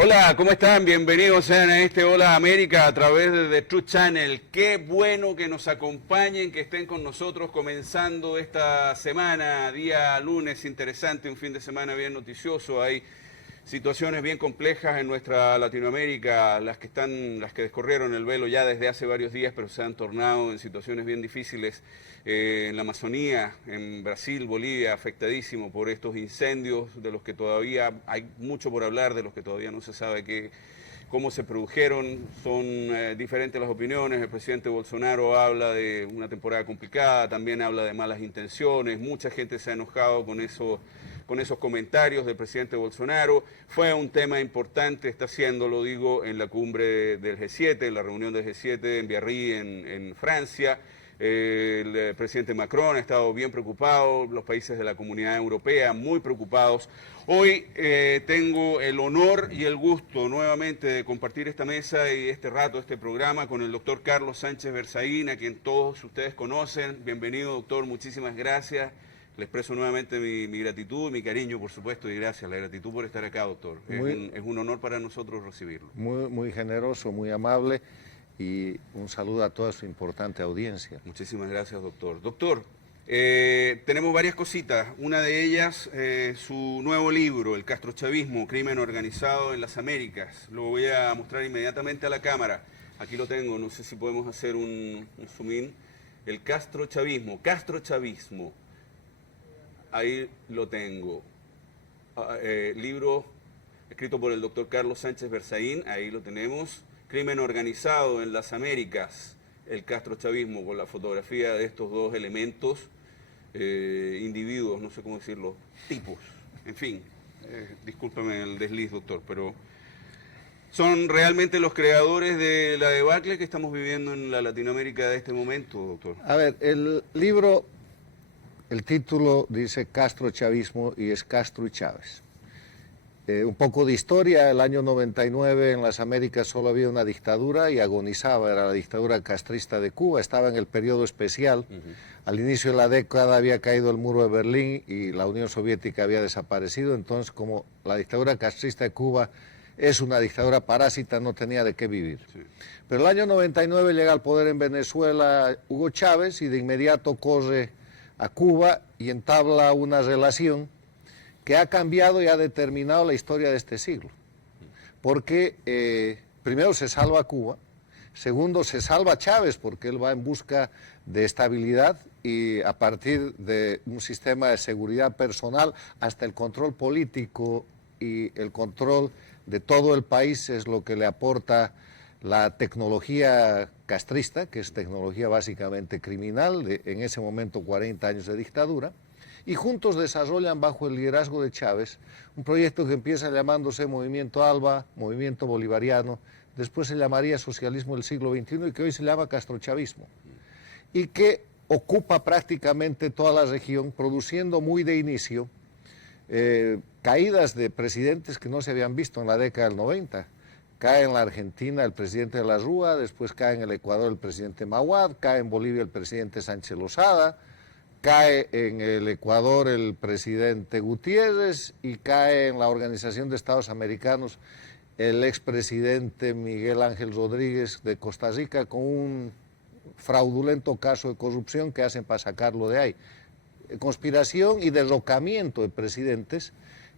Hola, ¿cómo están? Bienvenidos sean a este Hola América a través de The Truth Channel. Qué bueno que nos acompañen, que estén con nosotros comenzando esta semana, día lunes interesante, un fin de semana bien noticioso. Hay situaciones bien complejas en nuestra Latinoamérica, las que descorrieron el velo ya desde hace varios días, pero se han tornado en situaciones bien difíciles en la Amazonía, en Brasil, Bolivia, afectadísimo por estos incendios de los que todavía hay mucho por hablar, de los que todavía no se sabe cómo se produjeron. Son diferentes las opiniones. El presidente Bolsonaro habla de una temporada complicada, también habla de malas intenciones. Mucha gente se ha enojado con esos comentarios del presidente Bolsonaro. Fue un tema importante, está siendo, lo digo, en la cumbre del G7, en la reunión del G7 en Biarritz, en Francia. El presidente Macron ha estado bien preocupado, los países de la Comunidad Europea muy preocupados. Hoy tengo el honor y el gusto nuevamente de compartir esta mesa y este rato, este programa con el doctor Carlos Sánchez Berzaín, a quien todos ustedes conocen. Bienvenido, doctor, muchísimas gracias. Le expreso nuevamente mi gratitud, mi cariño, por supuesto, y gracias. La gratitud por estar acá, doctor. Es un honor para nosotros recibirlo. Muy generoso, muy amable, y un saludo a toda su importante audiencia. Muchísimas gracias, doctor. Doctor, tenemos varias cositas. Una de ellas, su nuevo libro, El castrochavismo, Crimen Organizado en las Américas. Lo voy a mostrar inmediatamente a la cámara. Aquí lo tengo, no sé si podemos hacer un zoom in. El castrochavismo, ahí lo tengo. Libro escrito por el doctor Carlos Sánchez Berzaín, ahí lo tenemos. Crimen Organizado en las Américas, el castrochavismo, con la fotografía de estos dos elementos, individuos, no sé cómo decirlo, tipos, en fin, discúlpeme el desliz, doctor, pero son realmente los creadores de la debacle que estamos viviendo en la Latinoamérica de este momento, doctor. A ver, el libro, el título dice Castrochavismo y es Castro y Chávez. Un poco de historia: el año 99 en las Américas solo había una dictadura y agonizaba, era la dictadura castrista de Cuba, estaba en el periodo especial. Al inicio de la década había caído el muro de Berlín y la Unión Soviética había desaparecido, entonces como la dictadura castrista de Cuba es una dictadura parásita, no tenía de qué vivir. Sí. Pero el año 99 llega al poder en Venezuela Hugo Chávez y de inmediato corre a Cuba y entabla una relación que ha cambiado y ha determinado la historia de este siglo. Porque primero se salva Cuba, segundo se salva Chávez porque él va en busca de estabilidad y a partir de un sistema de seguridad personal hasta el control político y el control de todo el país es lo que le aporta la tecnología castrista, que es tecnología básicamente criminal, en ese momento 40 años de dictadura. Y juntos desarrollan bajo el liderazgo de Chávez un proyecto que empieza llamándose Movimiento ALBA, Movimiento Bolivariano, después se llamaría Socialismo del Siglo XXI y que hoy se llama Castrochavismo, y que ocupa prácticamente toda la región, produciendo muy de inicio caídas de presidentes que no se habían visto en la década del 90. Cae en la Argentina el presidente de la Rúa, después cae en el Ecuador el presidente Mahuad, cae en Bolivia el presidente Sánchez Lozada, cae en el Ecuador el presidente Gutiérrez y cae en la Organización de Estados Americanos el expresidente Miguel Ángel Rodríguez de Costa Rica con un fraudulento caso de corrupción que hacen para sacarlo de ahí. Conspiración y derrocamiento de presidentes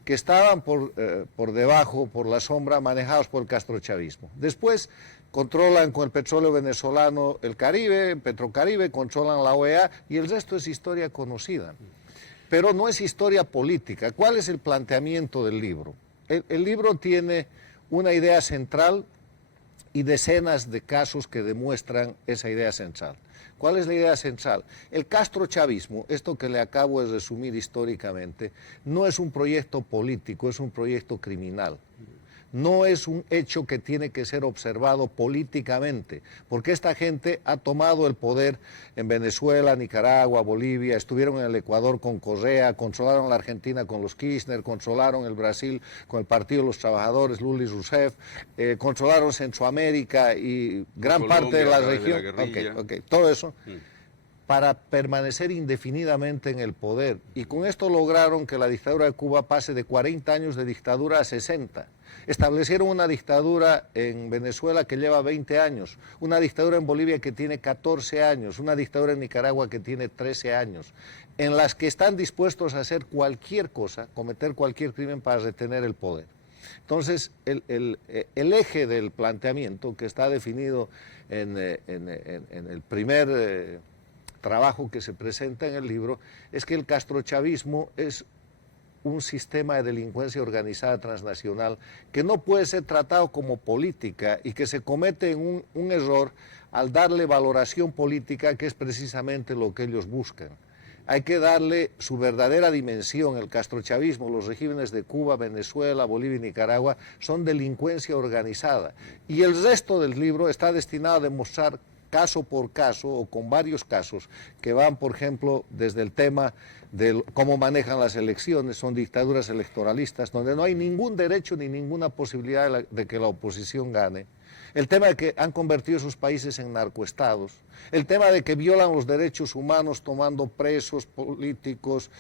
que estaban por debajo, por la sombra, manejados por el castrochavismo. Después controlan con el petróleo venezolano el Caribe, Petrocaribe, controlan la OEA y el resto es historia conocida. Pero no es historia política. ¿Cuál es el planteamiento del libro? El libro tiene una idea central y decenas de casos que demuestran esa idea central. ¿Cuál es la idea central? El castrochavismo, esto que le acabo de resumir históricamente, no es un proyecto político, es un proyecto criminal. No es un hecho que tiene que ser observado políticamente, porque esta gente ha tomado el poder en Venezuela, Nicaragua, Bolivia, estuvieron en el Ecuador con Correa, controlaron la Argentina con los Kirchner, controlaron el Brasil con el Partido de los Trabajadores, Lula y Rousseff, controlaron Centroamérica y gran parte de la región. Okay, todo eso. para permanecer indefinidamente en el poder. Y con esto lograron que la dictadura de Cuba pase de 40 años de dictadura a 60. Establecieron una dictadura en Venezuela que lleva 20 años, una dictadura en Bolivia que tiene 14 años, una dictadura en Nicaragua que tiene 13 años, en las que están dispuestos a hacer cualquier cosa, cometer cualquier crimen para retener el poder. Entonces, el eje del planteamiento que está definido en el primer trabajo que se presenta en el libro es que el castrochavismo es un sistema de delincuencia organizada transnacional que no puede ser tratado como política y que se comete un error al darle valoración política, que es precisamente lo que ellos buscan. Hay que darle su verdadera dimensión. El castrochavismo, los regímenes de Cuba, Venezuela, Bolivia y Nicaragua son delincuencia organizada. Y el resto del libro está destinado a demostrar caso por caso o con varios casos que van, por ejemplo, desde el tema de cómo manejan las elecciones, son dictaduras electoralistas, donde no hay ningún derecho ni ninguna posibilidad de que la oposición gane. El tema de que han convertido sus países en narcoestados, el tema de que violan los derechos humanos tomando presos políticos,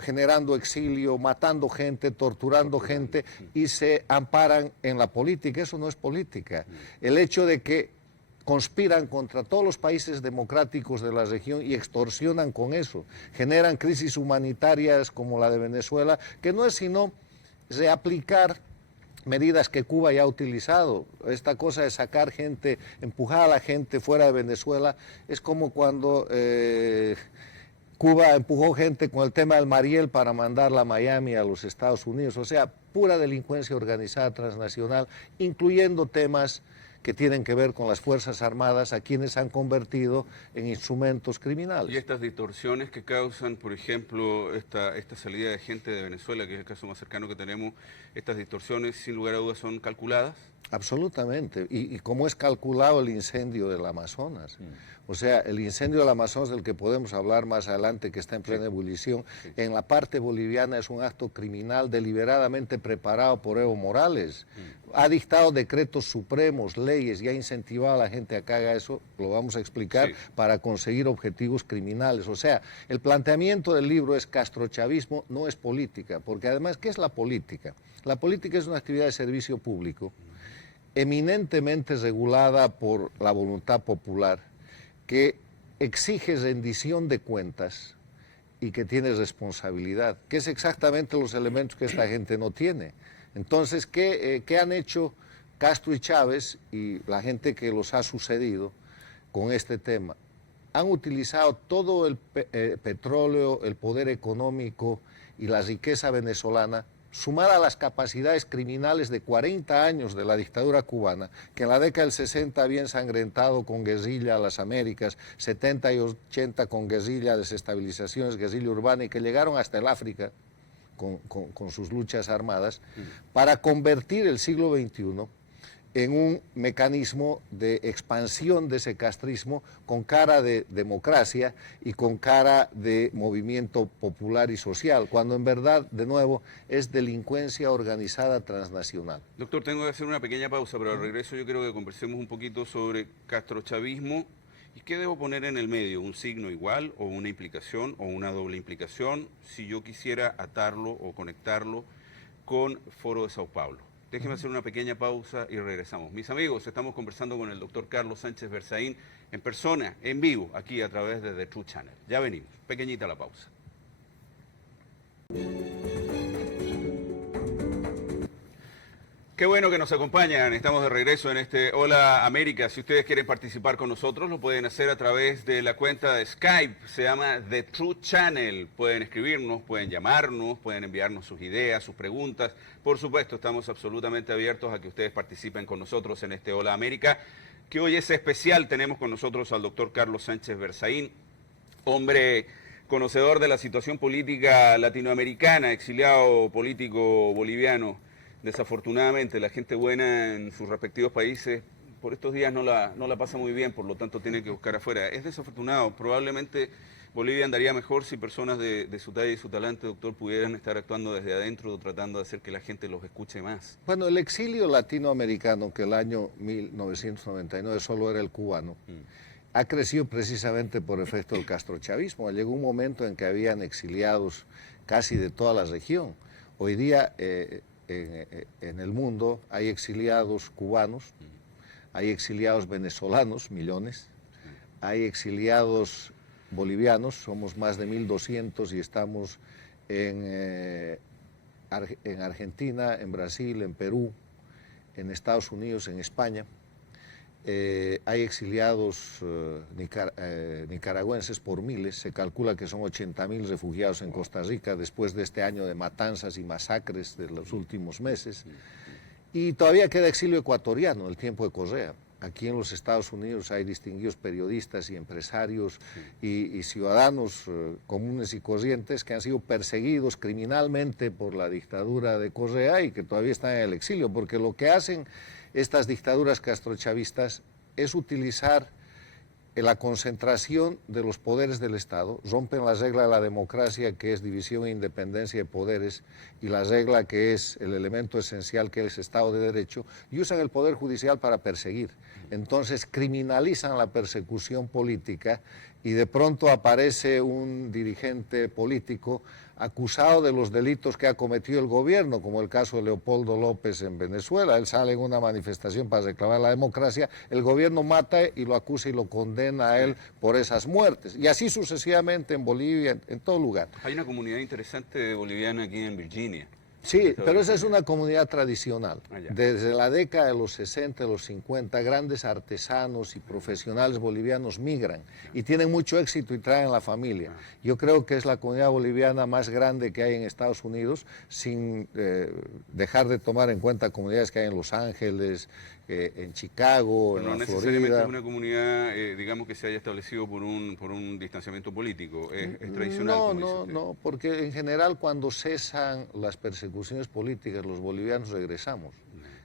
generando exilio, matando gente, torturando gente y se amparan en la política. Eso no es política. El hecho de que conspiran contra todos los países democráticos de la región y extorsionan con eso, generan crisis humanitarias como la de Venezuela, que no es sino reaplicar medidas que Cuba ya ha utilizado. Esta cosa de sacar gente, empujar a la gente fuera de Venezuela, es como cuando Cuba empujó gente con el tema del Mariel para mandarla a Miami, a los Estados Unidos. O sea, pura delincuencia organizada transnacional, incluyendo temas que tienen que ver con las Fuerzas Armadas, a quienes han convertido en instrumentos criminales. Y estas distorsiones que causan, por ejemplo, esta salida de gente de Venezuela, que es el caso más cercano que tenemos, estas distorsiones, sin lugar a dudas, son calculadas. Absolutamente. Y cómo es calculado el incendio del Amazonas. O sea, el incendio del Amazonas, del que podemos hablar más adelante, que está en plena ebullición, en la parte boliviana es un acto criminal deliberadamente preparado por Evo Morales. Ha dictado decretos supremos, leyes, y ha incentivado a la gente a que haga eso, lo vamos a explicar, para conseguir objetivos criminales. O sea, el planteamiento del libro es castrochavismo, no es política, porque además, ¿qué es la política? La política es una actividad de servicio público, eminentemente regulada por la voluntad popular, que exige rendición de cuentas y que tiene responsabilidad, que es exactamente los elementos que esta gente no tiene. Entonces, ¿qué han hecho Castro y Chávez y la gente que los ha sucedido con este tema? Han utilizado todo el petróleo, el poder económico y la riqueza venezolana, sumada a las capacidades criminales de 40 años de la dictadura cubana, que en la década del 60 había ensangrentado con guerrilla a las Américas, 70 y 80 con guerrilla, desestabilizaciones, guerrilla urbana, y que llegaron hasta el África con sus luchas armadas, para convertir el siglo XXI en un mecanismo de expansión de ese castrismo con cara de democracia y con cara de movimiento popular y social, cuando en verdad, de nuevo, es delincuencia organizada transnacional. Doctor, tengo que hacer una pequeña pausa, pero al regreso yo quiero que conversemos un poquito sobre castrochavismo y qué debo poner en el medio, un signo igual o una implicación o una doble implicación, si yo quisiera atarlo o conectarlo con Foro de Sao Paulo. Déjenme hacer una pequeña pausa y regresamos. Mis amigos, estamos conversando con el doctor Carlos Sánchez Berzaín en persona, en vivo, aquí a través de The Truth Channel. Ya venimos, pequeñita la pausa. Qué bueno que nos acompañan, estamos de regreso en este Hola América. Si ustedes quieren participar con nosotros, lo pueden hacer a través de la cuenta de Skype, se llama The Truth Channel. Pueden escribirnos, pueden llamarnos, pueden enviarnos sus ideas, sus preguntas. Por supuesto, estamos absolutamente abiertos a que ustedes participen con nosotros en este Hola América, que hoy es especial. Tenemos con nosotros al doctor Carlos Sánchez Berzaín, hombre conocedor de la situación política latinoamericana, exiliado político boliviano. Desafortunadamente, la gente buena en sus respectivos países por estos días no la pasa muy bien, por lo tanto tiene que buscar afuera. Es desafortunado. Probablemente Bolivia andaría mejor si personas de su talla y su talante, doctor, pudieran estar actuando desde adentro, tratando de hacer que la gente los escuche más. Bueno, el exilio latinoamericano, que el año 1999 solo era el cubano, ha crecido precisamente por efecto del castrochavismo. Llegó un momento en que habían exiliados casi de toda la región. Hoy día en el mundo hay exiliados cubanos, hay exiliados venezolanos, millones, hay exiliados bolivianos, somos más de 1.200 y estamos en Argentina, en Brasil, en Perú, en Estados Unidos, en España. Hay exiliados nicaragüenses por miles, se calcula que son 80.000 refugiados en Costa Rica después de este año de matanzas y masacres de los últimos meses. Y todavía queda exilio ecuatoriano, el tiempo de Correa. Aquí en los Estados Unidos hay distinguidos periodistas y empresarios y ciudadanos comunes y corrientes que han sido perseguidos criminalmente por la dictadura de Correa y que todavía están en el exilio, porque lo que hacen estas dictaduras castrochavistas es utilizar la concentración de los poderes del Estado, rompen la regla de la democracia, que es división e independencia de poderes, y la regla que es el elemento esencial, que es Estado de Derecho, y usan el Poder Judicial para perseguir. Entonces criminalizan la persecución política y de pronto aparece un dirigente político acusado de los delitos que ha cometido el gobierno, como el caso de Leopoldo López en Venezuela. Él sale en una manifestación para reclamar la democracia, el gobierno mata y lo acusa y lo condena a él por esas muertes. Y así sucesivamente en Bolivia, en todo lugar. Hay una comunidad interesante boliviana aquí en Virginia. Sí, pero esa es una comunidad tradicional. Allá. Desde la década de los 60, de los 50, grandes artesanos y profesionales bolivianos migran y tienen mucho éxito y traen a la familia. Yo creo que es la comunidad boliviana más grande que hay en Estados Unidos, sin dejar de tomar en cuenta comunidades que hay en Los Ángeles, en Chicago, Pero en no la necesariamente Florida. es una comunidad, digamos, que se haya establecido por un distanciamiento político. Es tradicional, como dice usted. No, porque en general cuando cesan las persecuciones políticas, los bolivianos regresamos.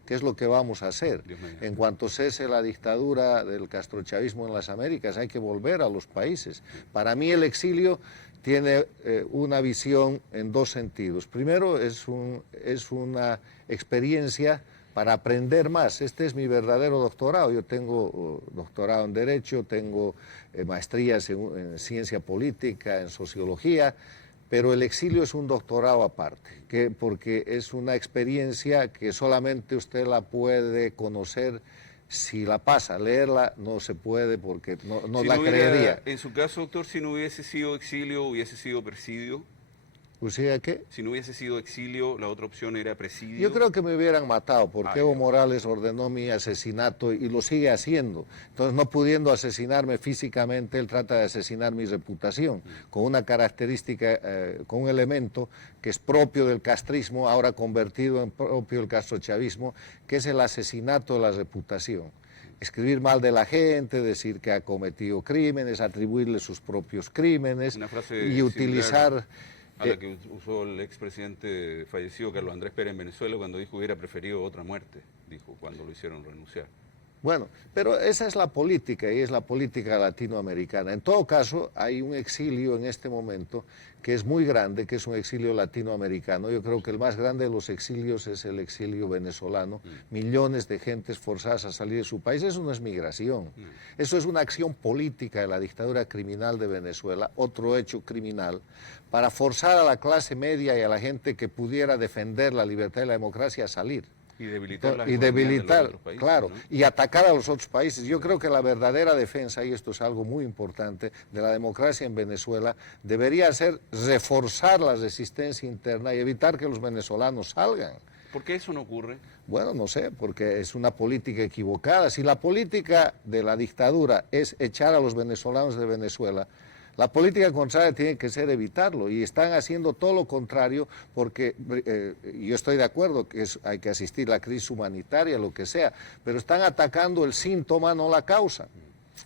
¿Qué es lo que vamos a hacer? En cuanto cese la dictadura del castrochavismo en las Américas, hay que volver a los países. Para mí el exilio tiene una visión en dos sentidos. Primero, es una experiencia para aprender más. Este es mi verdadero doctorado. Yo tengo doctorado en Derecho, tengo maestrías en Ciencia Política, en Sociología, pero el exilio es un doctorado aparte, porque es una experiencia que solamente usted la puede conocer si la pasa. Leerla no se puede porque no la creería. En su caso, doctor, si no hubiese sido exilio, hubiese sido presidio. ¿Usted qué? Si no hubiese sido exilio, la otra opción era presidio. Yo creo que me hubieran matado porque Evo Morales ordenó mi asesinato y lo sigue haciendo. Entonces, no pudiendo asesinarme físicamente, él trata de asesinar mi reputación con una característica, con un elemento que es propio del castrismo, ahora convertido en propio del castrochavismo, que es el asesinato de la reputación. Escribir mal de la gente, decir que ha cometido crímenes, atribuirle sus propios crímenes y utilizar... a la que usó el expresidente fallecido Carlos Andrés Pérez en Venezuela cuando dijo que hubiera preferido otra muerte, dijo, cuando lo hicieron renunciar. Bueno, pero esa es la política y es la política latinoamericana. En todo caso, hay un exilio en este momento que es muy grande, que es un exilio latinoamericano. Yo creo que el más grande de los exilios es el exilio venezolano. Millones de gentes forzadas a salir de su país. Eso no es migración. Eso es una acción política de la dictadura criminal de Venezuela, otro hecho criminal, para forzar a la clase media y a la gente que pudiera defender la libertad y la democracia a salir. Y debilitar las debilitar, de los otros países, claro, ¿no? y atacar a los otros países. Yo creo que la verdadera defensa, y esto es algo muy importante, de la democracia en Venezuela, debería ser reforzar la resistencia interna y evitar que los venezolanos salgan. ¿Por qué eso no ocurre? Bueno, no sé, porque es una política equivocada. Si la política de la dictadura es echar a los venezolanos de Venezuela, la política contraria tiene que ser evitarlo, y están haciendo todo lo contrario porque yo estoy de acuerdo que hay que asistir a la crisis humanitaria, lo que sea, pero están atacando el síntoma, no la causa.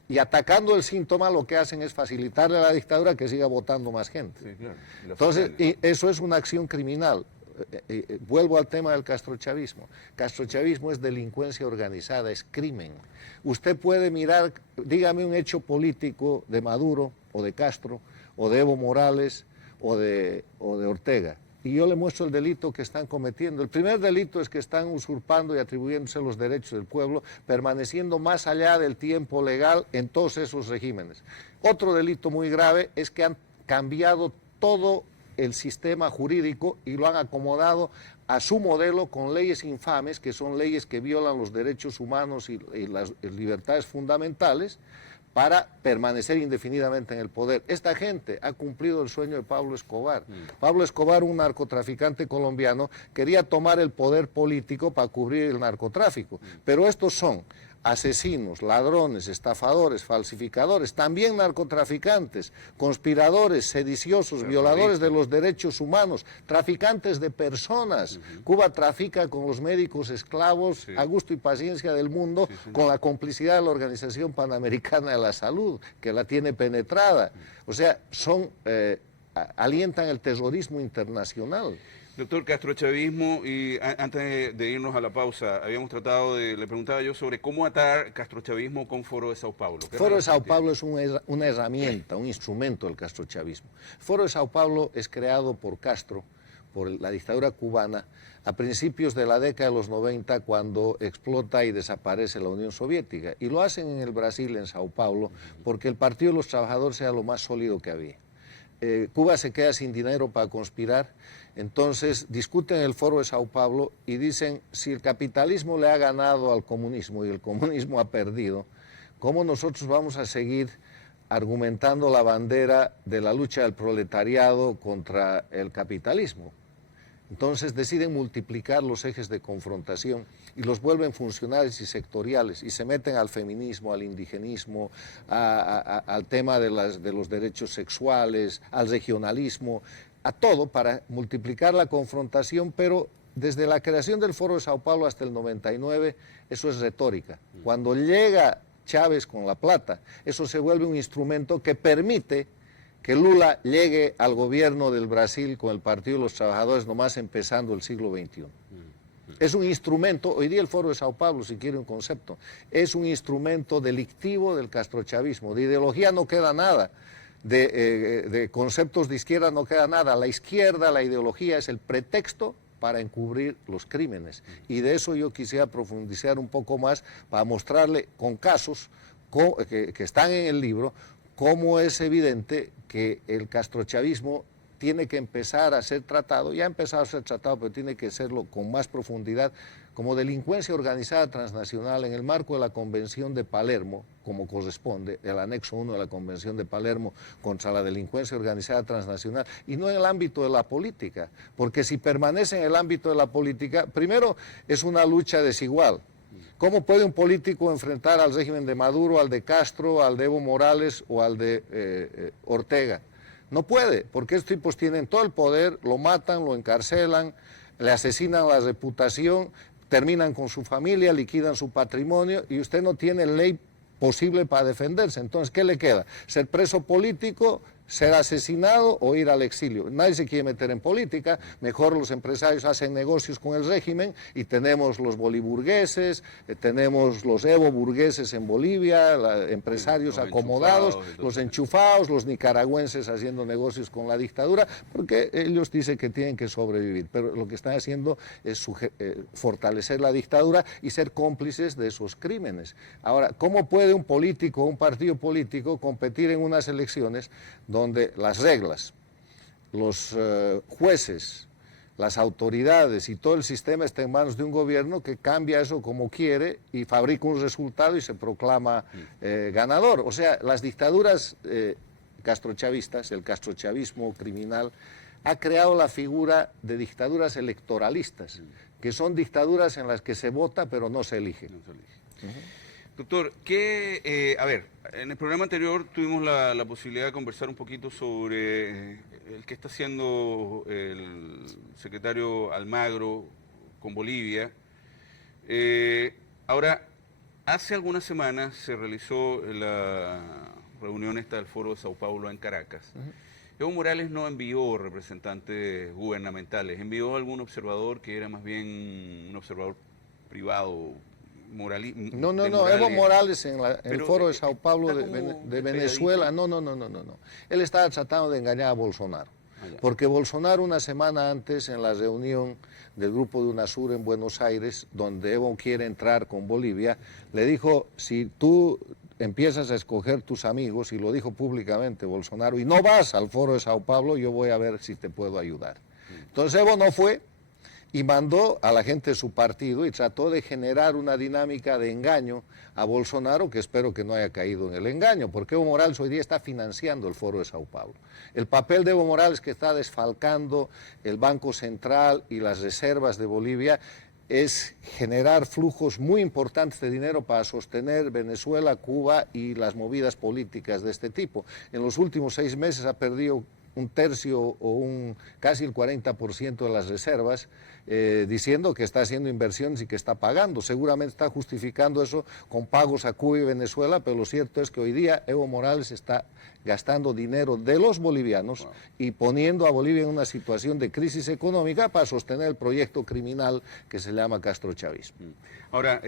Y atacando el síntoma lo que hacen es facilitarle a la dictadura que siga votando más gente. Sí, claro. Entonces, eso es una acción criminal. Vuelvo al tema del castrochavismo. Castrochavismo es delincuencia organizada, es crimen. Usted puede mirar, dígame un hecho político de Maduro, o de Castro, o de Evo Morales, o de Ortega. y yo le muestro el delito que están cometiendo. El primer delito es que están usurpando y atribuyéndose los derechos del pueblo, permaneciendo más allá del tiempo legal en todos esos regímenes. Otro delito muy grave es que han cambiado todo el sistema jurídico y lo han acomodado a su modelo con leyes infames, que son leyes que violan los derechos humanos y las libertades fundamentales, para permanecer indefinidamente en el poder. Esta gente ha cumplido el sueño de Pablo Escobar. Pablo Escobar, un narcotraficante colombiano, quería tomar el poder político para cubrir el narcotráfico, pero estos son asesinos, ladrones, estafadores, falsificadores, también narcotraficantes, conspiradores, sediciosos, violadores de los derechos humanos, traficantes de personas. Cuba trafica con los médicos esclavos a gusto y paciencia del mundo, con la complicidad de la Organización Panamericana de la Salud, que la tiene penetrada. O sea, alientan el terrorismo internacional. Doctor, castrochavismo, y antes de irnos a la pausa, le preguntaba yo sobre cómo atar castrochavismo con Foro de Sao Paulo. Foro de Sao Paulo es una herramienta, un instrumento del castrochavismo. Foro de Sao Paulo es creado por Castro, por la dictadura cubana, a principios de la década de los 90, cuando explota y desaparece la Unión Soviética. Y lo hacen en el Brasil, en Sao Paulo, porque el Partido de los Trabajadores era lo más sólido que había. Cuba se queda sin dinero para conspirar, entonces discuten el Foro de Sao Paulo y dicen, si el capitalismo le ha ganado al comunismo y el comunismo ha perdido, ¿cómo nosotros vamos a seguir argumentando la bandera de la lucha del proletariado contra el capitalismo? Entonces deciden multiplicar los ejes de confrontación y los vuelven funcionales y sectoriales y se meten al feminismo, al indigenismo, al tema de los derechos sexuales, al regionalismo, a todo para multiplicar la confrontación, pero desde la creación del Foro de Sao Paulo hasta el 99 eso es retórica. Cuando llega Chávez con la plata, eso se vuelve un instrumento que permite que Lula llegue al gobierno del Brasil con el Partido de los Trabajadores nomás empezando el siglo XXI. Es un instrumento, hoy día el Foro de Sao Paulo, si quiere un concepto, es un instrumento delictivo del castrochavismo. De ideología no queda nada, de conceptos de izquierda no queda nada. La izquierda, la ideología es el pretexto para encubrir los crímenes. Y de eso yo quisiera profundizar un poco más para mostrarle con casos que están en el libro, cómo es evidente que el castrochavismo tiene que empezar a ser tratado, ya ha empezado a ser tratado, pero tiene que serlo con más profundidad, como delincuencia organizada transnacional en el marco de la Convención de Palermo, como corresponde, el anexo 1 de la Convención de Palermo contra la delincuencia organizada transnacional, y no en el ámbito de la política, porque si permanece en el ámbito de la política, primero es una lucha desigual. ¿Cómo puede un político enfrentar al régimen de Maduro, al de Castro, al de Evo Morales o al de Ortega? No puede, porque estos tipos tienen todo el poder, lo matan, lo encarcelan, le asesinan la reputación, terminan con su familia, liquidan su patrimonio y usted no tiene ley posible para defenderse. Entonces, ¿qué le queda? Ser preso político, ser asesinado o ir al exilio. Nadie se quiere meter en política, mejor los empresarios hacen negocios con el régimen y tenemos los boliburgueses, tenemos los evo-burgueses en Bolivia, empresarios acomodados, los enchufados, los nicaragüenses haciendo negocios con la dictadura, porque ellos dicen que tienen que sobrevivir, pero lo que están haciendo es fortalecer la dictadura y ser cómplices de esos crímenes. Ahora, ¿cómo puede un político, un partido político competir en unas elecciones donde las reglas, los jueces, las autoridades y todo el sistema está en manos de un gobierno que cambia eso como quiere y fabrica un resultado y se proclama ganador? O sea, las dictaduras castrochavistas, el castrochavismo criminal, ha creado la figura de dictaduras electoralistas, que son dictaduras en las que se vota pero no se elige. Doctor, a ver, en el programa anterior tuvimos la posibilidad de conversar un poquito sobre el que está haciendo el secretario Almagro con Bolivia. Ahora, hace algunas semanas se realizó la reunión esta del Foro de Sao Paulo en Caracas. Evo Morales no envió representantes gubernamentales, envió algún observador que era más bien un observador privado. No, Evo Morales en el Foro de Sao Paulo de Venezuela, no. Él estaba tratando de engañar a Bolsonaro. Porque Bolsonaro una semana antes en la reunión del grupo de UNASUR en Buenos Aires, donde Evo quiere entrar con Bolivia, le dijo, si tú empiezas a escoger tus amigos, y lo dijo públicamente Bolsonaro, y no vas al foro de Sao Paulo, yo voy a ver si te puedo ayudar. Entonces Evo no fue y mandó a la gente de su partido y trató de generar una dinámica de engaño a Bolsonaro, que espero que no haya caído en el engaño, porque Evo Morales hoy día está financiando el foro de Sao Paulo. El papel de Evo Morales, que está desfalcando el Banco Central y las reservas de Bolivia, es generar flujos muy importantes de dinero para sostener Venezuela, Cuba y las movidas políticas de este tipo. En los últimos 6 meses ha perdido un tercio o casi el 40% de las reservas, diciendo que está haciendo inversiones y que está pagando. Seguramente está justificando eso con pagos a Cuba y Venezuela, pero lo cierto es que hoy día Evo Morales está gastando dinero de los bolivianos y poniendo a Bolivia en una situación de crisis económica para sostener el proyecto criminal que se llama castrochavismo. Ahora,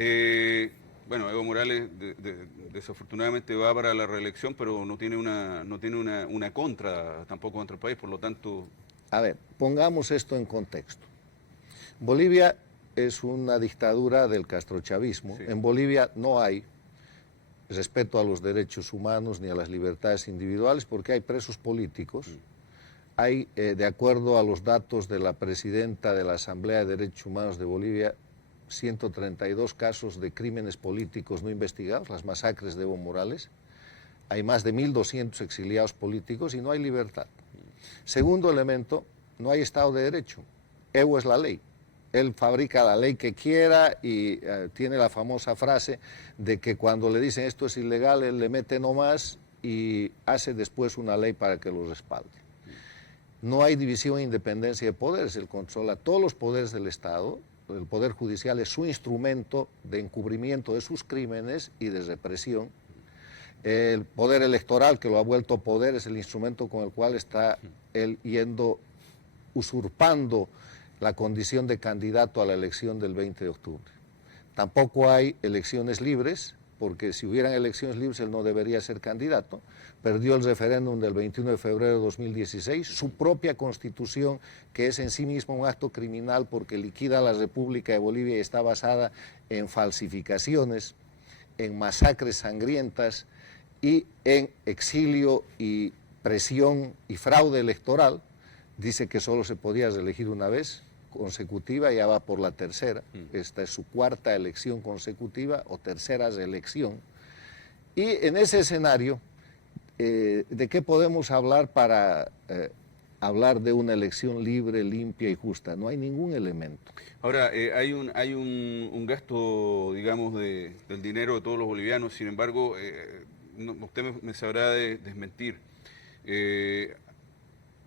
bueno, Evo Morales desafortunadamente va para la reelección, pero no tiene una contra tampoco contra el país, por lo tanto... A ver, pongamos esto en contexto. Bolivia es una dictadura del castrochavismo. Sí. En Bolivia no hay respeto a los derechos humanos ni a las libertades individuales porque hay presos políticos. Hay, de acuerdo a los datos de la presidenta de la Asamblea de Derechos Humanos de Bolivia, 132 casos de crímenes políticos no investigados, las masacres de Evo Morales. Hay más de 1.200 exiliados políticos y no hay libertad. Segundo elemento, no hay Estado de Derecho. Evo es la ley. Él fabrica la ley que quiera y tiene la famosa frase de que cuando le dicen esto es ilegal, él le mete nomás y hace después una ley para que lo respalde. No hay división e independencia de poderes, él controla todos los poderes del Estado. El Poder Judicial es su instrumento de encubrimiento de sus crímenes y de represión. El Poder Electoral, que lo ha vuelto poder, es el instrumento con el cual está él usurpando la condición de candidato a la elección del 20 de octubre. Tampoco hay elecciones libres, porque si hubieran elecciones libres él no debería ser candidato. Perdió el referéndum del 21 de febrero de 2016, su propia constitución, que es en sí misma un acto criminal porque liquida a la República de Bolivia y está basada en falsificaciones, en masacres sangrientas y en exilio y presión y fraude electoral. Dice que solo se podía reelegir una vez consecutiva, ya va por la tercera. Esta es su 4ª elección consecutiva o tercera reelección. Y en ese escenario, ¿de qué podemos hablar para hablar de una elección libre, limpia y justa? No hay ningún elemento. Ahora, hay un gasto, digamos, del dinero de todos los bolivianos, sin embargo, usted me sabrá desmentir.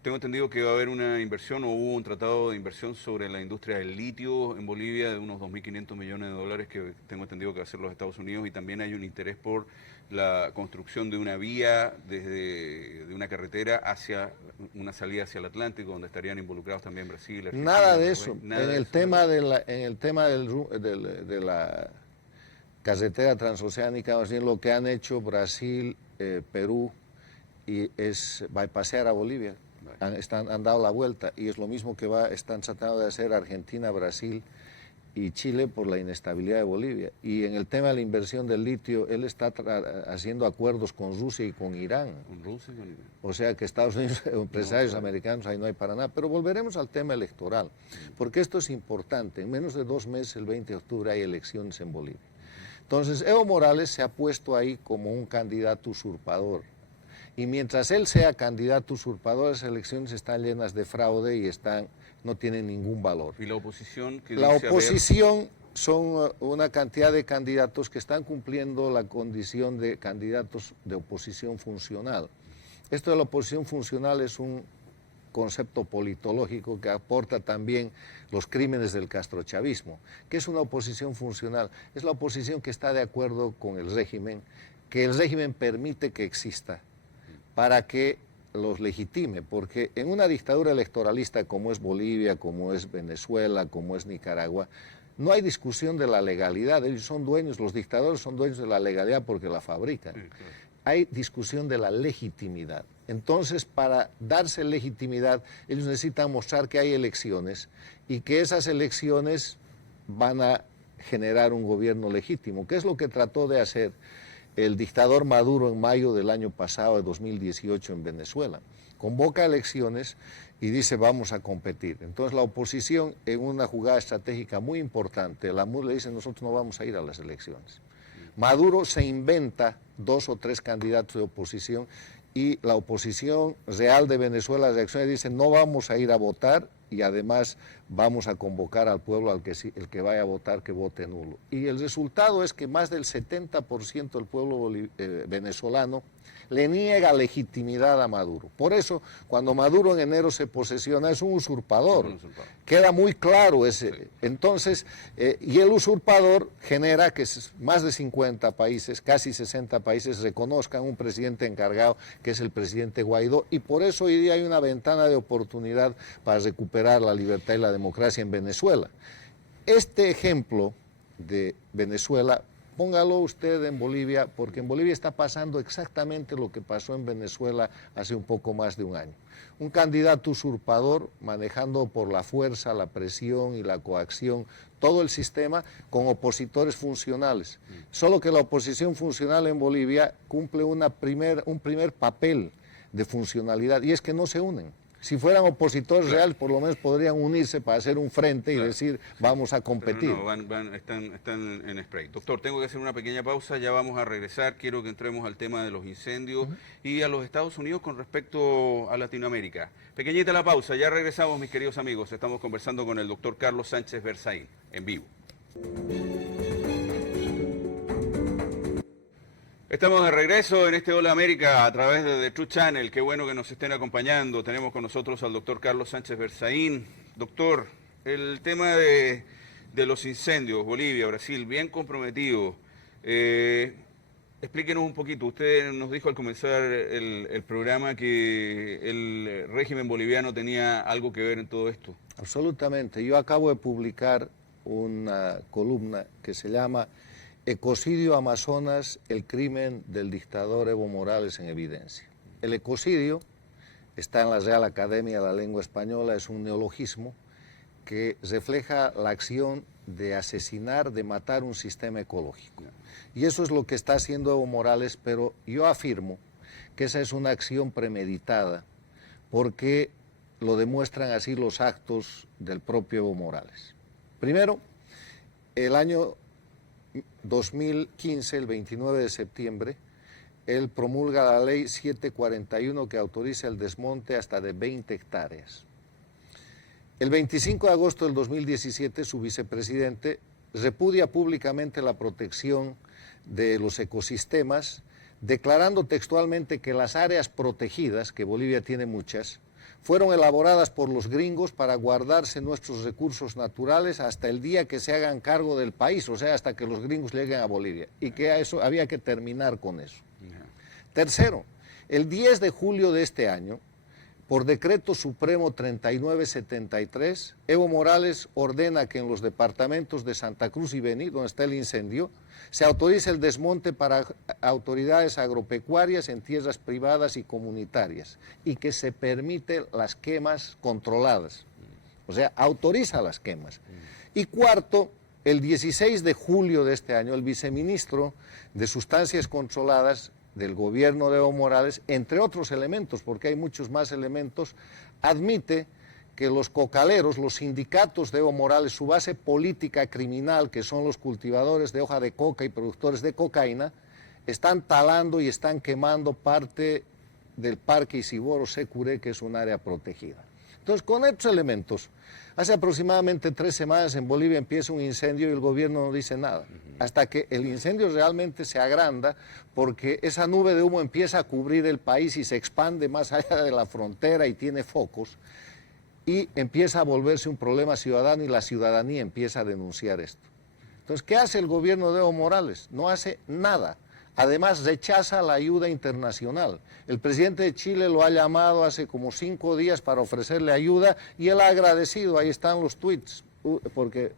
Tengo entendido que va a haber una inversión o hubo un tratado de inversión sobre la industria del litio en Bolivia de unos 2.500 millones de dólares que tengo entendido que va a ser los Estados Unidos, y también hay un interés por la construcción de una vía de una carretera hacia una salida hacia el Atlántico, donde estarían involucrados también Brasil, Argentina. Nada de eso. En el tema de la carretera transoceánica, más bien lo que han hecho Brasil, Perú, y es bypassear a Bolivia. Han dado la vuelta y es lo mismo que están tratando de hacer Argentina, Brasil y Chile por la inestabilidad de Bolivia. Y en el tema de la inversión del litio, él está haciendo acuerdos con Rusia y con Irán. ¿Con Rusia y con Irán? O sea que Estados Unidos, empresarios americanos, ahí no hay para nada. Pero volveremos al tema electoral, porque esto es importante. En menos de 2 meses, el 20 de octubre, hay elecciones en Bolivia. Entonces, Evo Morales se ha puesto ahí como un candidato usurpador. Y mientras él sea candidato usurpador, las elecciones están llenas de fraude y no tienen ningún valor. ¿Y la oposición? La oposición son una cantidad de candidatos que están cumpliendo la condición de candidatos de oposición funcional. Esto de la oposición funcional es un concepto politológico que aporta también los crímenes del castrochavismo. ¿Qué es una oposición funcional? Es la oposición que está de acuerdo con el régimen, que el régimen permite que exista, para que los legitime, porque en una dictadura electoralista como es Bolivia, como es Venezuela, como es Nicaragua, no hay discusión de la legalidad. Ellos son dueños, los dictadores son dueños de la legalidad porque la fabrican. Sí, claro. Hay discusión de la legitimidad. Entonces, para darse legitimidad, ellos necesitan mostrar que hay elecciones y que esas elecciones van a generar un gobierno legítimo, que es lo que trató de hacer el dictador Maduro en mayo del año pasado, de 2018, en Venezuela. Convoca elecciones y dice vamos a competir. Entonces la oposición, en una jugada estratégica muy importante, la MUD le dice nosotros no vamos a ir a las elecciones. Maduro se inventa 2 o 3 candidatos de oposición y la oposición real de Venezuela reacciona y dice no vamos a ir a votar y además vamos a convocar al pueblo al que el que vaya a votar que vote nulo. Y el resultado es que más del 70% del pueblo venezolano le niega legitimidad a Maduro. Por eso, cuando Maduro en enero se posesiona, es un usurpador. Queda muy claro ese. Sí. Entonces, y el usurpador genera que más de 50 países, casi 60 países, reconozcan un presidente encargado, que es el presidente Guaidó, y por eso hoy día hay una ventana de oportunidad para recuperar la libertad y la democracia en Venezuela. Este ejemplo de Venezuela, póngalo usted en Bolivia, porque en Bolivia está pasando exactamente lo que pasó en Venezuela hace un poco más de un año. Un candidato usurpador manejando por la fuerza, la presión y la coacción todo el sistema con opositores funcionales. Solo que la oposición funcional en Bolivia cumple un primer papel de funcionalidad y es que no se unen. Si fueran opositores reales, por lo menos podrían unirse para hacer un frente y decir, vamos a competir. Pero no, están en spray. Doctor, tengo que hacer una pequeña pausa, ya vamos a regresar. Quiero que entremos al tema de los incendios y a los Estados Unidos con respecto a Latinoamérica. Pequeñita la pausa, ya regresamos, mis queridos amigos. Estamos conversando con el doctor Carlos Sánchez Berzaín, en vivo. Estamos de regreso en este Hola América a través de The Truth Channel. Qué bueno que nos estén acompañando. Tenemos con nosotros al doctor Carlos Sánchez Berzaín. Doctor, el tema de los incendios, Bolivia, Brasil, bien comprometido. Explíquenos un poquito. Usted nos dijo al comenzar el programa que el régimen boliviano tenía algo que ver en todo esto. Absolutamente. Yo acabo de publicar una columna que se llama Ecocidio Amazonas, el crimen del dictador Evo Morales en evidencia. El ecocidio está en la Real Academia de la Lengua Española, es un neologismo que refleja la acción de asesinar, de matar un sistema ecológico. Y eso es lo que está haciendo Evo Morales, pero yo afirmo que esa es una acción premeditada, porque lo demuestran así los actos del propio Evo Morales. Primero, el año 2015, el 29 de septiembre, él promulga la ley 741 que autoriza el desmonte hasta de 20 hectáreas. El 25 de agosto del 2017, su vicepresidente repudia públicamente la protección de los ecosistemas, declarando textualmente que las áreas protegidas, que Bolivia tiene muchas, fueron elaboradas por los gringos para guardarse nuestros recursos naturales hasta el día que se hagan cargo del país, o sea, hasta que los gringos lleguen a Bolivia, y que a eso había que terminar con eso. Tercero, el 10 de julio de este año, por decreto supremo 3973, Evo Morales ordena que en los departamentos de Santa Cruz y Beni, donde está el incendio, se autorice el desmonte para autoridades agropecuarias en tierras privadas y comunitarias y que se permite las quemas controladas, o sea, autoriza las quemas. Y cuarto, el 16 de julio de este año, el viceministro de Sustancias Controladas del gobierno de Evo Morales, entre otros elementos, porque hay muchos más elementos, admite que los cocaleros, los sindicatos de Evo Morales, su base política criminal, que son los cultivadores de hoja de coca y productores de cocaína, están talando y están quemando parte del Parque Isiboro Securé, que es un área protegida. Entonces, con estos elementos, hace aproximadamente 3 semanas en Bolivia empieza un incendio y el gobierno no dice nada, hasta que el incendio realmente se agranda, porque esa nube de humo empieza a cubrir el país y se expande más allá de la frontera y tiene focos, y empieza a volverse un problema ciudadano y la ciudadanía empieza a denunciar esto. Entonces, ¿qué hace el gobierno de Evo Morales? No hace nada. Además, rechaza la ayuda internacional. El presidente de Chile lo ha llamado hace como 5 días para ofrecerle ayuda y él ha agradecido, ahí están los tweets, porque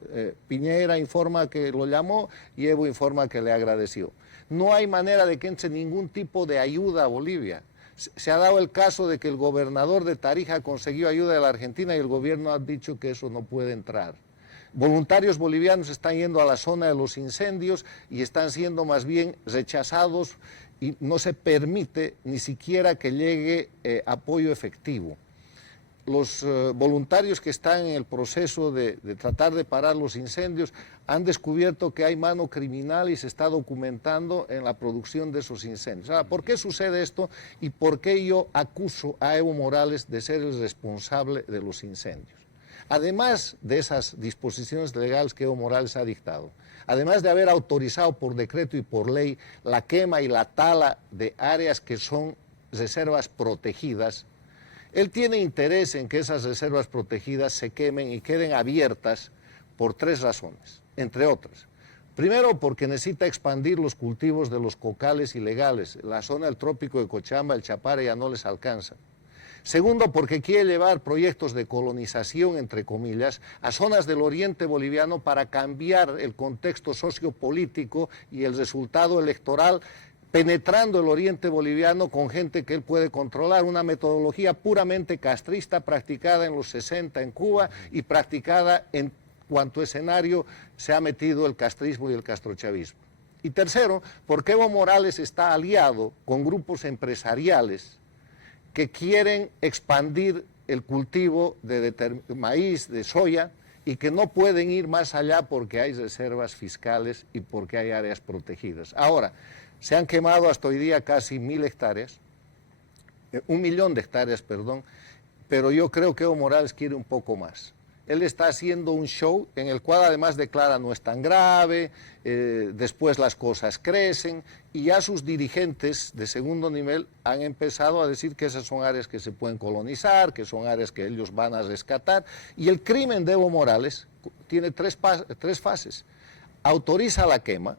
Piñera informa que lo llamó y Evo informa que le agradeció. No hay manera de que entre ningún tipo de ayuda a Bolivia. Se ha dado el caso de que el gobernador de Tarija consiguió ayuda de la Argentina y el gobierno ha dicho que eso no puede entrar. Voluntarios bolivianos están yendo a la zona de los incendios y están siendo más bien rechazados y no se permite ni siquiera que llegue apoyo efectivo. Los voluntarios que están en el proceso de tratar de parar los incendios han descubierto que hay mano criminal y se está documentando en la producción de esos incendios. Ahora, ¿por qué sucede esto y por qué yo acuso a Evo Morales de ser el responsable de los incendios? Además de esas disposiciones legales que Evo Morales ha dictado, además de haber autorizado por decreto y por ley la quema y la tala de áreas que son reservas protegidas, él tiene interés en que esas reservas protegidas se quemen y queden abiertas por 3 razones, entre otras. Primero, porque necesita expandir los cultivos de los cocales ilegales. La zona del trópico de Cochabamba, el Chapare, ya no les alcanza. Segundo, porque quiere llevar proyectos de colonización, entre comillas, a zonas del oriente boliviano para cambiar el contexto sociopolítico y el resultado electoral, penetrando el oriente boliviano con gente que él puede controlar, una metodología puramente castrista practicada en los 60 en Cuba y practicada en cuanto escenario se ha metido el castrismo y el castrochavismo. Y tercero, porque Evo Morales está aliado con grupos empresariales que quieren expandir el cultivo de maíz, de soya, y que no pueden ir más allá porque hay reservas fiscales y porque hay áreas protegidas. Ahora, se han quemado hasta hoy día casi 1.000 hectáreas, 1.000.000 de hectáreas, perdón, pero yo creo que Evo Morales quiere un poco más. Él está haciendo un show en el cual además declara no es tan grave, después las cosas crecen y ya sus dirigentes de segundo nivel han empezado a decir que esas son áreas que se pueden colonizar, que son áreas que ellos van a rescatar. Y el crimen de Evo Morales tiene tres fases. Autoriza la quema,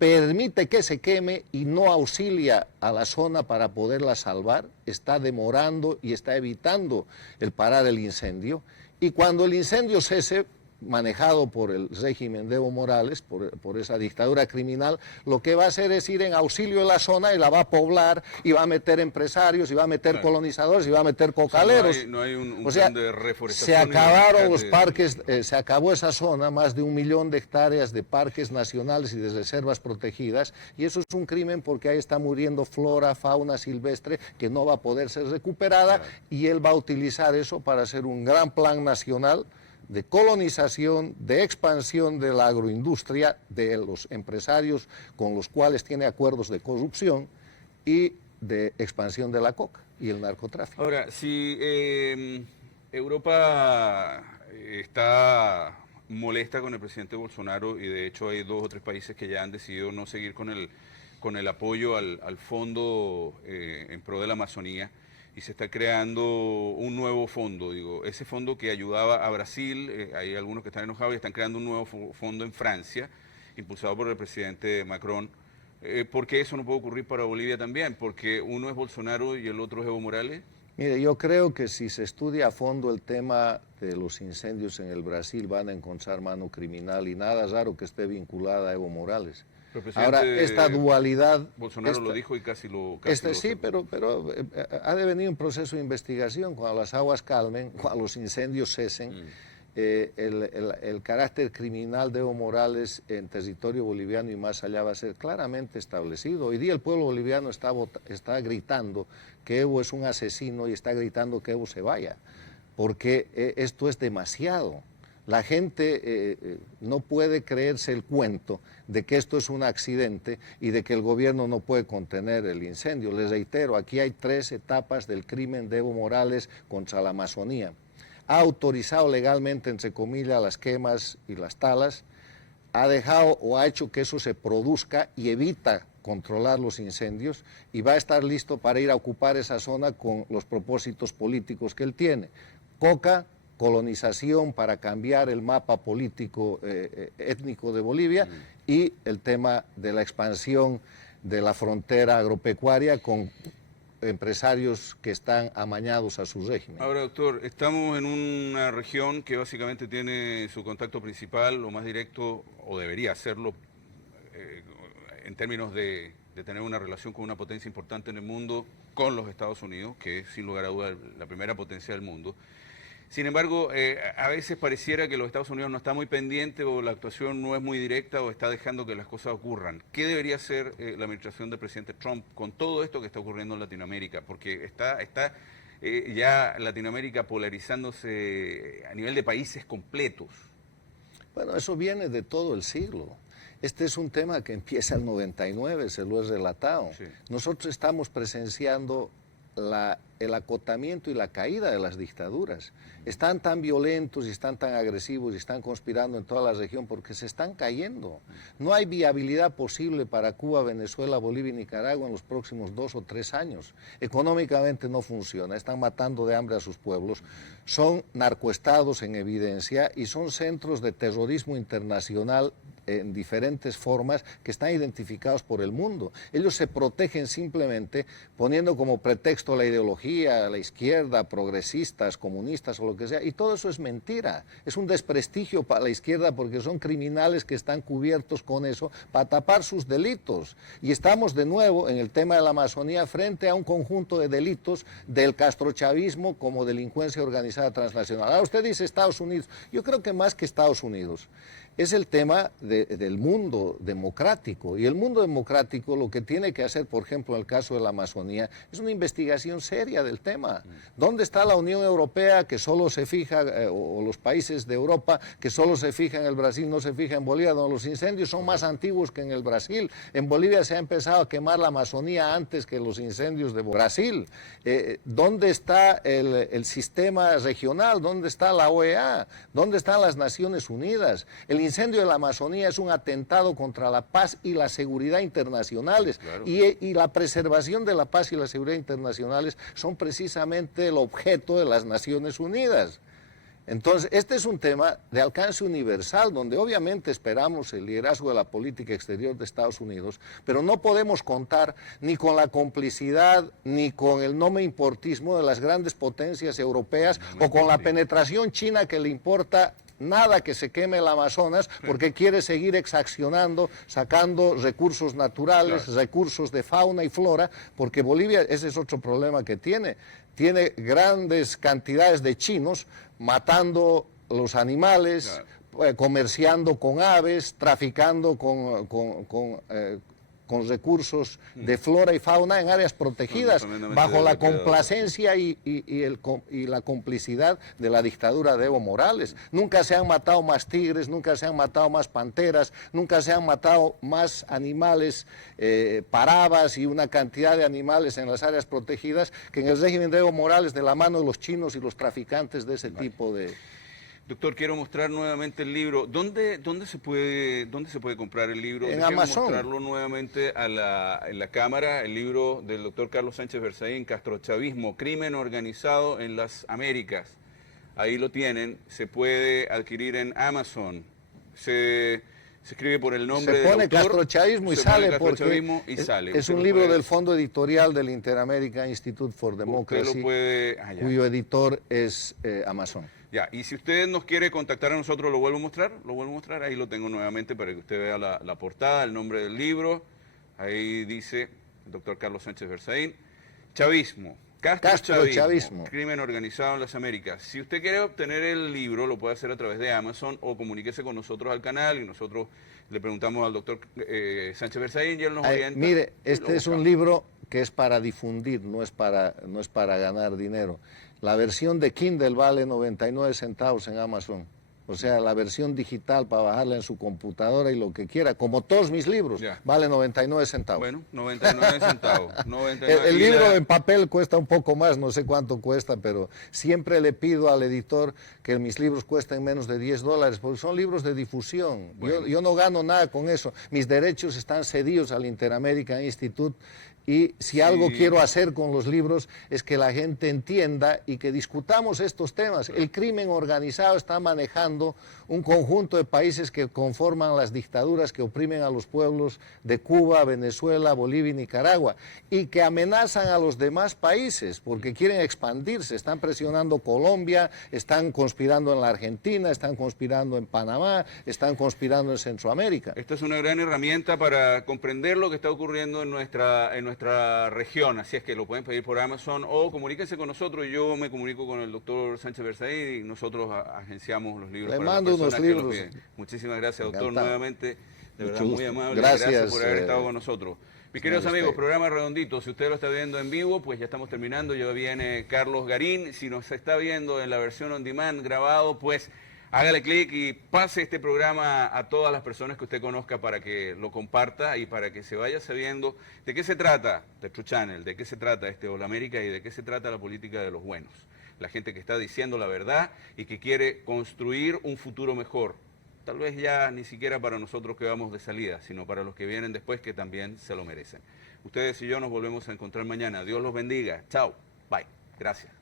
permite que se queme y no auxilia a la zona para poderla salvar, está demorando y está evitando el parar el incendio. Y cuando el incendio cese, manejado por el régimen de Evo Morales, por esa dictadura criminal, lo que va a hacer es ir en auxilio de la zona y la va a poblar y va a meter empresarios y va a meter colonizadores y va a meter cocaleros. O sea, no hay un o sea, plan de reforestación. se acabaron los parques, se acabó esa zona, más de 1.000.000 de hectáreas de parques nacionales y de reservas protegidas, y eso es un crimen porque ahí está muriendo flora, fauna silvestre que no va a poder ser recuperada, y él va a utilizar eso para hacer un gran plan nacional de colonización, de expansión de la agroindustria, de los empresarios con los cuales tiene acuerdos de corrupción y de expansión de la coca y el narcotráfico. Ahora, si Europa está molesta con el presidente Bolsonaro, y de hecho hay 2 o 3 países que ya han decidido no seguir con el apoyo al fondo en pro de la Amazonía, y se está creando un nuevo fondo, digo, ese fondo que ayudaba a Brasil, hay algunos que están enojados y están creando un nuevo fondo en Francia, impulsado por el presidente Macron. ¿Por qué eso no puede ocurrir para Bolivia también? ¿Porque uno es Bolsonaro y el otro es Evo Morales? Mire, yo creo que si se estudia a fondo el tema de los incendios en el Brasil van a encontrar mano criminal y nada raro que esté vinculada a Evo Morales. Ahora, esta dualidad... Bolsonaro lo dijo y casi lo... Sí, pero ha de venir un proceso de investigación. Cuando las aguas calmen, cuando los incendios cesen, el carácter criminal de Evo Morales en territorio boliviano y más allá va a ser claramente establecido. Hoy día el pueblo boliviano está gritando que Evo es un asesino y está gritando que Evo se vaya, porque esto es demasiado. La gente no puede creerse el cuento de que esto es un accidente y de que el gobierno no puede contener el incendio. Les reitero, aquí hay 3 etapas del crimen de Evo Morales contra la Amazonía. Ha autorizado legalmente, entre comillas, las quemas y las talas, ha dejado o ha hecho que eso se produzca y evita controlar los incendios, y va a estar listo para ir a ocupar esa zona con los propósitos políticos que él tiene. Coca, colonización para cambiar el mapa político étnico de Bolivia, y el tema de la expansión de la frontera agropecuaria con empresarios que están amañados a su régimen. Ahora, doctor, estamos en una región que básicamente tiene su contacto principal, o más directo, o debería hacerlo, en términos de de tener una relación con una potencia importante en el mundo, con los Estados Unidos, que es sin lugar a dudas la primera potencia del mundo. Sin embargo, a veces pareciera que los Estados Unidos no está muy pendiente o la actuación no es muy directa o está dejando que las cosas ocurran. ¿Qué debería hacer la administración del presidente Trump con todo esto que está ocurriendo en Latinoamérica? Porque está ya Latinoamérica polarizándose a nivel de países completos. Bueno, eso viene de todo el siglo. Este es un tema que empieza el 99, se lo he relatado. Sí. Nosotros estamos presenciando el acotamiento y la caída de las dictaduras. Están tan violentos y están tan agresivos y están conspirando en toda la región porque se están cayendo. No hay viabilidad posible para Cuba, Venezuela, Bolivia y Nicaragua en los próximos 2 o 3 años. Económicamente no funciona, están matando de hambre a sus pueblos, son narcoestados en evidencia y son centros de terrorismo internacional en diferentes formas que están identificados por el mundo. Ellos se protegen simplemente poniendo como pretexto la ideología, la izquierda, progresistas, comunistas o lo que sea, y todo eso es mentira. Es un desprestigio para la izquierda porque son criminales que están cubiertos con eso para tapar sus delitos. Y estamos de nuevo en el tema de la Amazonía frente a un conjunto de delitos del castrochavismo como delincuencia organizada transnacional. Ahora usted dice Estados Unidos. Yo creo que más que Estados Unidos es el tema del mundo democrático. Y el mundo democrático lo que tiene que hacer, por ejemplo, en el caso de la Amazonía, es una investigación seria del tema. ¿Dónde está la Unión Europea que solo se fija, o los países de Europa que solo se fijan en el Brasil, no se fija en Bolivia, donde los incendios son más antiguos que en el Brasil? En Bolivia se ha empezado a quemar la Amazonía antes que los incendios de Brasil. ¿Dónde está el sistema regional? ¿Dónde está la OEA? ¿Dónde están las Naciones Unidas? El incendio de la Amazonía es un atentado contra la paz y la seguridad internacionales. Claro. Y la preservación de la paz y la seguridad internacionales son precisamente el objeto de las Naciones Unidas. Entonces, este es un tema de alcance universal, donde obviamente esperamos el liderazgo de la política exterior de Estados Unidos, pero no podemos contar ni con la complicidad ni con el no me importismo de las grandes potencias europeas o con la penetración china que le importa nada que se queme el Amazonas porque quiere seguir exaccionando, sacando recursos naturales, claro, recursos de fauna y flora, porque Bolivia, ese es otro problema que tiene grandes cantidades de chinos matando los animales, claro, comerciando con aves, traficando con recursos de flora y fauna en áreas protegidas, bajo la complacencia y la complicidad de la dictadura de Evo Morales. Nunca se han matado más tigres, nunca se han matado más panteras, nunca se han matado más animales, parabas y una cantidad de animales en las áreas protegidas que en el régimen de Evo Morales, de la mano de los chinos y los traficantes de ese tipo de... Doctor, quiero mostrar nuevamente el libro. ¿Dónde se puede comprar el libro? En Amazon. Mostrarlo nuevamente en la cámara, el libro del doctor Carlos Sánchez Berzaín, Castrochavismo, Crimen Organizado en las Américas. Ahí lo tienen, se puede adquirir en Amazon. Se escribe por el nombre del doctor. Se pone Castrochavismo y sale porque es un libro del fondo editorial del Inter-American Institute for Democracy, cuyo editor es Amazon. Ya, y si usted nos quiere contactar a nosotros, ¿lo vuelvo a mostrar? Ahí lo tengo nuevamente para que usted vea la portada, el nombre del libro. Ahí dice el doctor Carlos Sánchez Berzaín, Chavismo, Castrochavismo, Crimen Organizado en las Américas. Si usted quiere obtener el libro, lo puede hacer a través de Amazon o comuníquese con nosotros al canal y nosotros le preguntamos al doctor Sánchez Berzaín y él nos orienta. Mire, este es un libro que es para difundir, no es para ganar dinero. La versión de Kindle vale 99 centavos en Amazon. O sea, la versión digital para bajarla en su computadora y lo que quiera, como todos mis libros, vale 99 centavos. Bueno, 99 centavos. 99. El libro en papel cuesta un poco más, no sé cuánto cuesta, pero siempre le pido al editor que mis libros cuesten menos de $10, porque son libros de difusión. Bueno. Yo no gano nada con eso. Mis derechos están cedidos al Inter-American Institute Y si algo quiero hacer con los libros es que la gente entienda y que discutamos estos temas. El crimen organizado está manejando un conjunto de países que conforman las dictaduras que oprimen a los pueblos de Cuba, Venezuela, Bolivia y Nicaragua, y que amenazan a los demás países porque quieren expandirse. Están presionando Colombia, están conspirando en la Argentina, están conspirando en Panamá, están conspirando en Centroamérica. Esta es una gran herramienta para comprender lo que está ocurriendo en nuestra región, así es que lo pueden pedir por Amazon o comuníquense con nosotros. Yo me comunico con el doctor Sánchez Berzaín y nosotros agenciamos los libros. Le para mando las unos personas que libros. los piden. Muchísimas gracias, doctor, Encantado. nuevamente. De verdad, Mucho muy gusto. amable. Gracias, Por haber estado con nosotros. Mis queridos señor amigos, Stey. programa redondito. Si usted lo está viendo en vivo, pues ya estamos terminando. Ya viene Carlos Garín. Si nos está viendo en la versión on demand grabado, pues hágale clic y pase este programa a todas las personas que usted conozca para que lo comparta y para que se vaya sabiendo de qué se trata The True Channel, de qué se trata este Hola América y de qué se trata la política de los buenos. La gente que está diciendo la verdad y que quiere construir un futuro mejor. Tal vez ya ni siquiera para nosotros que vamos de salida, sino para los que vienen después que también se lo merecen. Ustedes y yo nos volvemos a encontrar mañana. Dios los bendiga. Chao. Bye. Gracias.